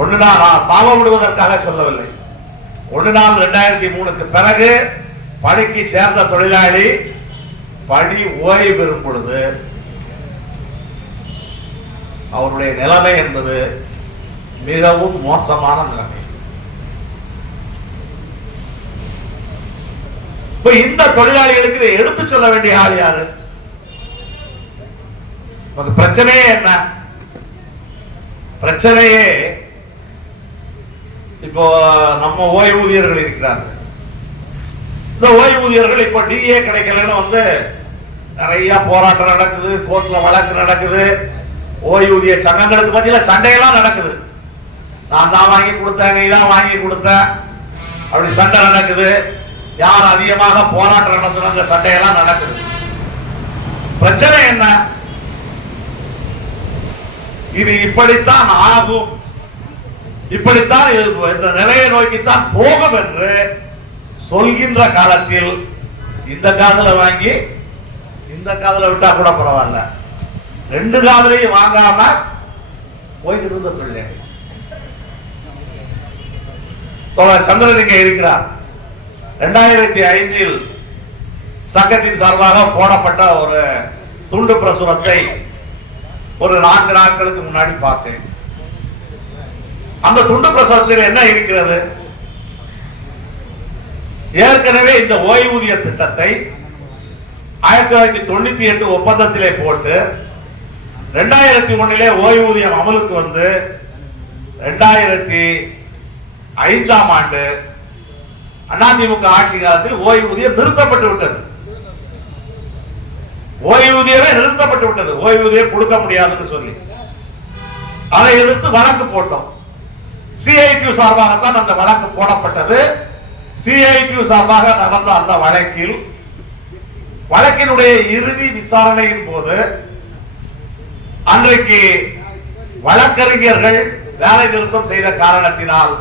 ஒன்று நாள் பாவம் விடுவதற்காக சொல்லவில்லை. 1/4/2003 பிறகு பணிக்கு சேர்ந்த தொழிலாளி பணி ஓய்வு பெறும் பொழுது அவருடைய நிலைமை என்பது மிகவும் மோசமான நிலைமை. இப்ப இந்த தொழிலாளிகளுக்கு இதை எடுத்து சொல்ல வேண்டிய ஆள் யாரு? பிரச்சனையே என்ன? பிரச்சனையே இப்போ நம்ம ஓய்வூதியர்கள் இருக்கிறார்கள். இந்த ஓய்வூதியர்கள் இப்ப டிஏ கிடைக்கலன்னு வந்து நிறைய போராட்டம் நடக்குது, கோர்ட்ல வழக்கு நடக்குது, ஓய்வூதிய சங்கங்களுக்கு மத்தியில சண்டையெல்லாம் நடக்குது. நான் தான் வாங்கி கொடுத்தேன், நீ தான் வாங்கி கொடுத்த, அப்படி சண்டை நடக்குது. யார் அதிகமாக போராட்டம் நடத்துற சண்டையெல்லாம் நடக்குது. பிரச்சனை என்ன? இது இப்படித்தான் ஆகும், இப்படித்தான் இந்த நிலையை நோக்கித்தான் போகும் என்று சொல்கின்ற காலத்தில் இந்த காதல வாங்கி இந்த காதல விட்டா கூட பரவாயில்ல, 2 காதலையும் வாங்காம போய்கிட்டு இருந்த தொழிலாளி சந்திரன் இங்க இருக்கிறார். 2005 சங்கத்தின் சார்பாக போடப்பட்ட ஒரு துண்டு பிரசுரத்தை ஒரு 4 நாட்களுக்கு முன்னாடி பார்த்தேன். அந்த துண்டு பிரசுரத்தில் என்ன இருக்கிறது? ஏற்கனவே இந்த ஓய்வூதிய திட்டத்தை 1998 ஒப்பந்தத்திலே போட்டு 2001 ஓய்வூதியம் அமலுக்கு வந்து 2005ஆம் ஆண்டு அதிமுக ஆட்சி காலத்தில் ஓய்வூதியம் நிறுத்தப்பட்டு விட்டது. ஓய்வூதியமே நிறுத்தப்பட்டு விட்டது. ஓய்வூதியம் கொடுக்க முடியாதுன்னு சொல்லி அதை எதிர்த்து வழக்கு போட்டோம். சிஐடியு சார்பாகத்தான் அந்த வழக்கு போடப்பட்டது. சிஐடியு சார்பாக நடந்த அந்த வழக்கினுடைய இறுதி விசாரணையின் போது அன்றைக்கு வழக்கறிஞர்கள் வேலை நிறுத்தம் செய்த காரணத்தினால்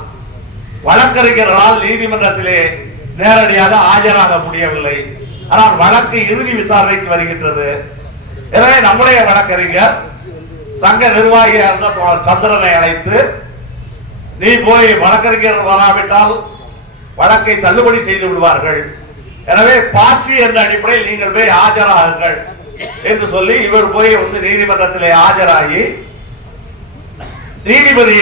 வழக்கறிஞர்களால் நீதிமன்றத்திலே நேரடியாக ஆஜராக முடியவில்லை. ஆனால் வழக்கு இறுதி விசாரணைக்கு வருகின்றது. எனவே நம்முடைய வழக்கறிஞர் சங்க நிர்வாகியாக சந்திரனை அழைத்து, நீ போய் வழக்கறிஞர் வராவிட்டால் வழக்கை தள்ளுபடி செய்து விடுவார்கள், எனவே பார்ட்டி என்ற அடிப்படையில் நீங்கள் போய் ஆஜராகுங்கள் என்று சொல்லி இவர் போய் வந்து நீதிமன்றத்திலே ஆஜராகி, நீதிபதி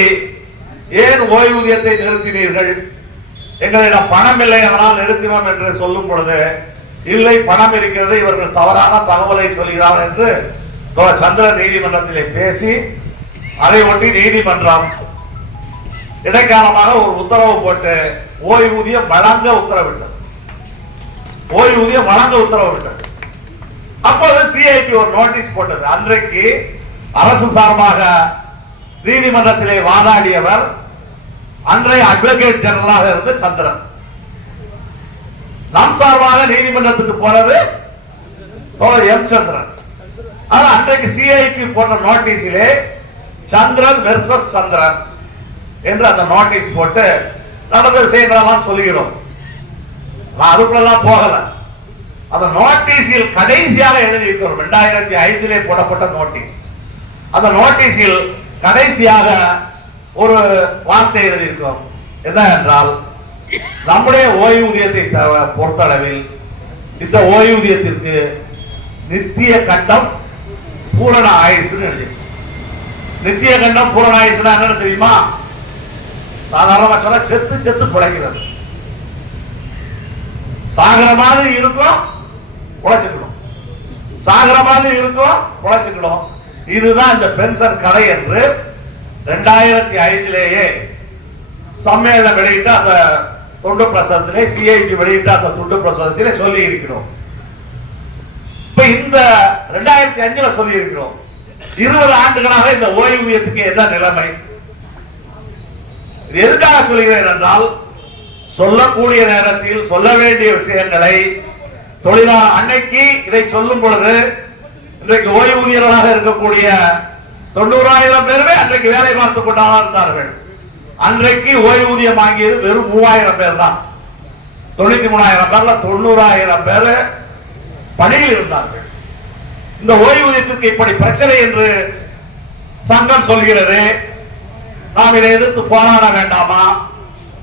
ஏன் ஓய்வூதியத்தை நிறுத்தினீர்கள், எங்களிடம் பணம் இல்லை அதனால் நிறுத்தினோம் என்று சொல்லும் பொழுது, இல்லை பணம் இருக்கிறது, இவர்கள் தவறான தகவலை சொல்கிறார் என்று சந்திரன் நீதிமன்றத்திலே பேசி அதை ஒட்டி நீதிமன்றம் இடைக்காலமாக ஒரு உத்தரவு போட்டு ஓய்வூதியம் வழங்க உத்தரவிட்டது. ஓய்வூதியம் வழங்க உத்தரவிட்டது. அப்போது சிஐடி ஒரு நோட்டீஸ் போட்டது. அன்றைக்கு அரசு சார்பாக நீதிமன்றத்திலே வாதாடியவர் அன்றைய அட்வொகேட் ஜெனரலாக இருந்த சந்திரன். நம் சார்பாக நீதிமன்றத்துக்கு போனது எம் சந்திரன். ஆனால் அன்றைக்கு சிஐடி போட்ட நோட்டீஸிலே சந்திரன் வெர்சஸ் சந்திரன் என்று அந்த நோட்டீஸ் போட்டு நடந்த விஷயங்களெல்லாம் சொல்லுகிறோம். நான் அதுக்குள்ளெல்லாம் போகல. அந்த நோட்டீஸில் கடைசியாக எழுதியிருக்கிறோம். 2005 போடப்பட்ட நோட்டீஸ். அந்த நோட்டீஸில் கடைசியாக ஒரு வார்த்தை எழுதியிருக்கிறோம். என்ன என்றால், நம்முடைய ஓய்வூதியத்தை பொறுத்தளவில் இந்த ஓய்வூதியத்திற்கு நித்திய கண்டம் பூரண ஆயுசு எழுதி. நித்திய கண்டம் பூரண ஆயுசுனா என்னன்னு தெரியுமா? சாதாரணமா சொன்னா செத்து செத்து பிழைக்கிறது. சாகர மாதிரி இருக்கும், உழைச்சுக்கணும். சாகர மாதிரி இருக்கும், உழைச்சுக்கணும். இதுதான் இந்த பென்ஷன் கதை என்று 2005 சம்மேளனம் வெளியிட்ட அந்த துண்டு பிரசுரத்திலே, சிஐடி வெளியிட்ட அந்த துண்டு பிரசுரத்திலே சொல்லி இருக்கிறோம். இப்ப இந்த 2005 சொல்லி இருக்கிறோம். 20 ஆண்டுகளாக இந்த ஓய்வூதியத்துக்கு என்ன நிலைமை? எதுக்காக சொல்கிறேன் என்றால், சொல்லக்கூடிய நேரத்தில் சொல்ல வேண்டிய விஷயங்களை தொழிலாளர் அன்னைக்கு இதை சொல்லும் பொழுது, இன்றைக்கு ஓய்வூதியர்களாக இருக்கக்கூடிய 90,000 பேருமே அன்றைக்கு வேலை பார்த்துக் கொண்டாதான் இருந்தார்கள். அன்றைக்கு ஓய்வூதியம் வாங்கியது வெறும் 3,000 பேர் தான். 93,000 பேர்ல 90,000 பேர் பணியில் இருந்தார்கள். இந்த ஓய்வூதியத்திற்கு இப்படி பிரச்சனை என்று சங்கம் சொல்கிறது. நாம் இதை எதிர்த்து போராட வேண்டாமா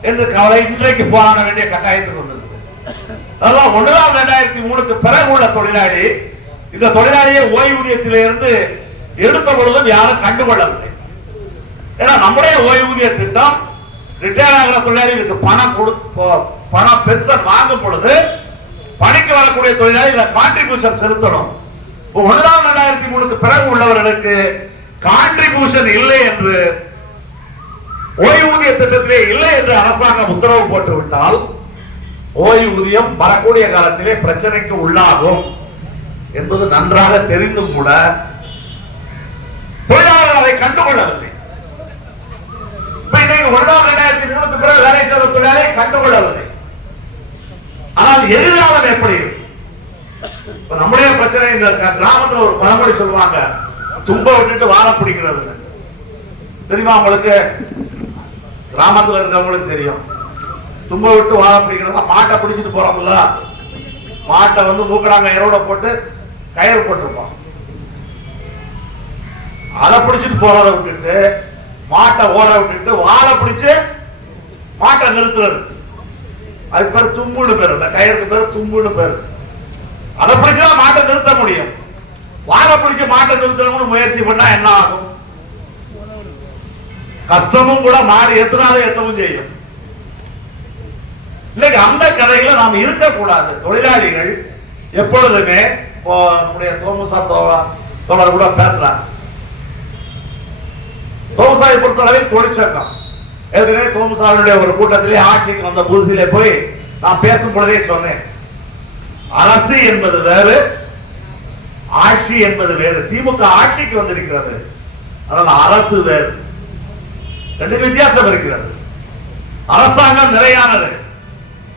என்று கவலை இன்றைக்கு போராட வேண்டிய கட்டாயத்துக்கு வந்தது. அதெல்லாம் 1/2003 பிறகு உள்ள தொழிலாளி இந்த தொழிலாளியை ஓய்வூதியத்திலிருந்து எடுத்த பொழுதும் யாரும் கண்டுகொள்ளவில்லை. ஏன்னா நம்முடைய ஓய்வூதிய திட்டம் ரிட்டையர் ஆகிற தொழிலாளிகளுக்கு பணம் பென்ஷன் வாங்கும் பொழுது பணிக்கு வரக்கூடிய தொழிலாளி இந்த கான்ட்ரிபியூஷன் செலுத்தணும். 1/2003 பிறகு உள்ளவர்களுக்கு கான்ட்ரிபியூஷன் இல்லை என்று ஓய்வூதிய திட்டத்திலே இல்லை என்று அரசாங்கம் உத்தரவு போட்டு விட்டால் ஓய்வூதியம் வரக்கூடிய காலத்திலே பிரச்சனைக்கு உள்ளாகும் என்பது நன்றாக தெரிந்தும் கூட தொழிலாளர்கள் அதை கண்டுகொள்ளவில்லை. 1/2003 பிறகு வேலை செய்த தொழிலாளரை கண்டுகொள்ளவில்லை. ஆனால் எதிர்காலம் எப்படி? நம்முடைய பிரச்சனை இந்த கிராமத்தில் ஒரு பழமொழி சொல்லுவாங்க, தும்ப விட்டுட்டு வாழ பிடிக்கிறது. தெரியுமா உங்களுக்கு? கிராமத்தில் இருக்கிறவங்களுக்கு தெரியும். தும்ப விட்டு வாழ பிடிக்கிறது. மாட்டை பிடிச்சிட்டு போறோம்ல, மாட்டை மூக்கடாங்க எரோட போட்டு கயிறு போட்டிருப்போம். அதை பிடிச்சிட்டு போறதை விட்டுட்டு மாட்டை ஓட விட்டுட்டு வாழை பிடிச்சு மாட்டை நிறுத்துறது. அதுக்கு பேர் தும்புன்னு பேரு. அந்த கயிறுக்கு பேர் தும்புன்னு பேரு. அதை பிடிச்சுதான் மாட்டை நிறுத்த முடியும். வாழை பிடிச்சு மாட்டை நிறுத்தணும்னு முயற்சி பண்ணா என்ன ஆகும்? கஷ்டமும் கூட மாறி எத்தனாலும் எத்தவும் செய்யும். இன்னைக்கு அந்த கதைகளை நாம் இருக்கக்கூடாது. தொழிலாளிகள் எப்பொழுதுமே நம்முடைய தோமுசா தோழர் கூட பேசலாம். தோமுசாவை பொறுத்தளவில் தொழிற்சங்கம் ஏற்கனவே தோமுசாவுடைய ஒரு கூட்டத்திலே ஆட்சிக்கு வந்த புதுசிலே போய் நான் பேசும் பொழுதே சொன்னேன், அரசு என்பது வேறு, ஆட்சி என்பது வேறு. திமுக ஆட்சிக்கு வந்திருக்கிறது, அதனால அரசு வேறு. ரெண்டு வித்தியாசம் இருக்கிறது. அரசாங்கம் நிலையானது.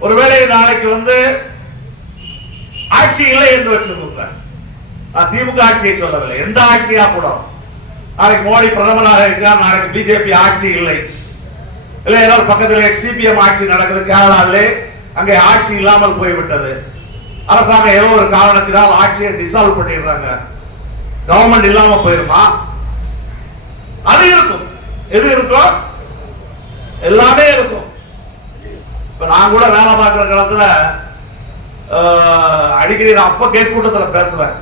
ஒருவேளை நாளைக்கு ஆட்சி இல்லை என்று வச்சிருக்க, நான் திமுக ஆட்சியை சொல்லவில்லை, எந்த ஆட்சியா கூட. நாளைக்கு மோடி பிரதமராக இருக்கிறார், நாளைக்கு பிஜேபி ஆட்சி இல்லை, இல்லை ஏதாவது பக்கத்தில் சிபிஎம் ஆட்சி நடக்குது கேரளாவிலே, அங்கே ஆட்சி இல்லாமல் போய்விட்டது. அரசாங்கம் ஏதோ ஒரு காரணத்தினால் ஆட்சியை டிசால்வ் பண்ணிடுறாங்க, கவர்மெண்ட் இல்லாம போயிருமா? அது இருக்கும். எது இருக்கும்? எல்லாமே இருக்கும். இப்ப நான் கூட வேலை பார்க்கிற காலத்துல அடிக்கடி நான் அப்ப கேட் கூட்டத்தில் பேசுவேன்.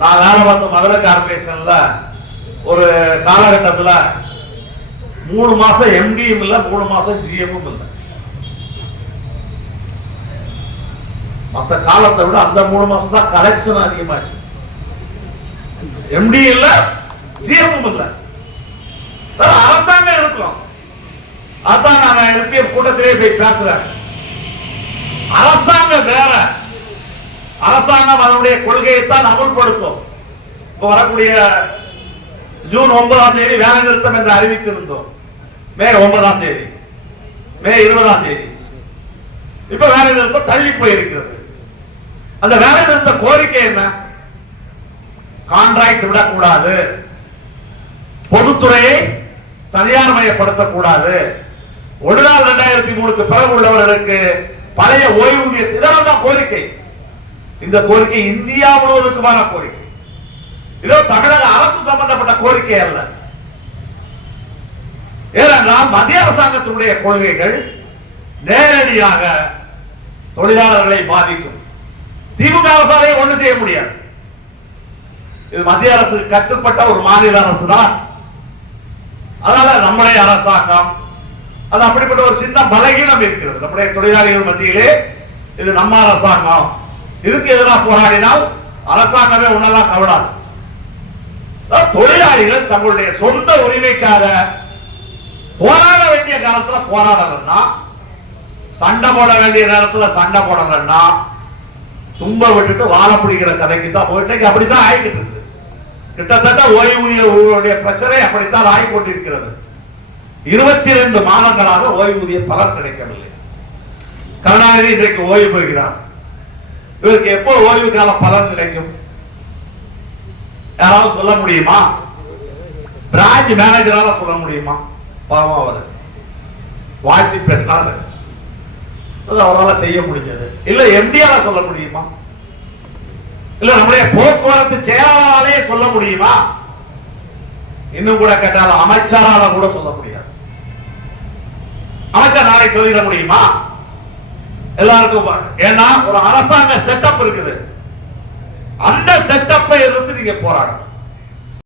நான் வேலை பார்த்த மதுரை கார்பரேஷன்ல ஒரு காலகட்டத்தில் 3 மாசம் எம்டியும் இல்ல, 3 மாசம் ஜிஎம்மும் இல்லை. மற்ற காலத்தை விட அந்த 3 மாசம் தான் கலெக்ஷன் அதிகமாச்சு. எம்டி இல்ல, ஜிஎம்மும் இல்ல. அரசாங்கம் இருக்கும். அதான் நான் எழுப்பிய கூட்டத்திலே போய் பேசுறேன். அரசாங்கம் வேற. அரசாங்கம் அதனுடைய கொள்கையை தான் அமல்படுத்தும். இப்ப வரக்கூடிய ஜூன் 9ஆம் தேதி வேலை நிறுத்தம் என்று அறிவித்திருந்தோம். மே 9ஆம் தேதி, மே 20ஆம் தேதி. இப்ப வேலை நிறுத்தம் தள்ளி போயிருக்கிறது. அந்த வேலை நிறுத்த கோரிக்கை என்ன? கான்ட்ராக்ட் விடக்கூடாது, பொதுத்துறையை தனியார் மயப்படுத்தக்கூடாது, 1/2003 பிறகு உள்ளவர்களுக்கு பழைய ஓய்வூதிய இதெல்லாம் கோரிக்கை. இந்த கோரிக்கை இந்தியா முழுவதுக்குமான கோரிக்கை. இதோ தமிழக அரசு சம்பந்தப்பட்ட கோரிக்கை அல்ல. ஏனென்றால் மத்திய அரசாங்கத்தினுடைய கொள்கைகள் நேரடியாக தொழிலாளர்களை பாதிக்கும். திமுக அரசாலே ஒண்ணு செய்ய முடியாது. இது மத்திய அரசு கட்டுப்பட்ட ஒரு மாநில அரசு தான். அதனால நம்முடைய அரசாங்கம் அது அப்படிப்பட்ட ஒரு சின்ன பலகீனம் இருக்கிறது நம்முடைய தொழிலாளிகள் மத்தியிலே. இது நம்ம அரசாங்கம், இதுக்கு எதிராக போராடினால் அரசாங்கமே உன்னெல்லாம் கவடாது. தொழிலாளிகள் தங்களுடைய சொந்த உரிமைக்காக போராட வேண்டிய காலத்துல போராடலன்னா, சண்டை போட வேண்டிய நேரத்துல சண்டை போடலன்னா, தும்ப விட்டுட்டு வாழ பிடிக்கிற கதைக்கு தான் போயிட்டு அப்படித்தான் ஆயிட்டு இருக்கு. கிட்டத்தட்ட ஓய்வூதிய பிரச்சனை அப்படித்தான் ஆகி கொண்டிருக்கிறது. 22 மாதங்களாக ஓய்வூதிய பலன் கிடைக்கவில்லை. கருணாநிதி இன்றைக்கு ஓய்வு பெறுகிறார். இவருக்கு எப்போ ஓய்வு கால பலன் கிடைக்கும்? யாராவது சொல்ல முடியுமா? பிரான்ச் மேனேஜரால சொல்ல முடியுமா? பாவம், அவர் வாழ்த்தி பேசினாரு, அவரால் செய்ய முடிஞ்சது. இல்ல எம்டியால சொல்ல முடியுமா? இல்ல நம்முடைய போக்குவரத்து செயலாளராலே சொல்ல முடியுமா? இன்னும் கூட கேட்டாலும் அமைச்சரால கூட சொல்ல முடியாது. நாளைக்கு சொல்லிட முடியுமா? எல்லாருக்கும் ஏன்னா ஒரு அரசாங்க செட்டப் இருக்குது. அந்த செட்டப்பை எதிர்த்து நீங்க போராடணும்.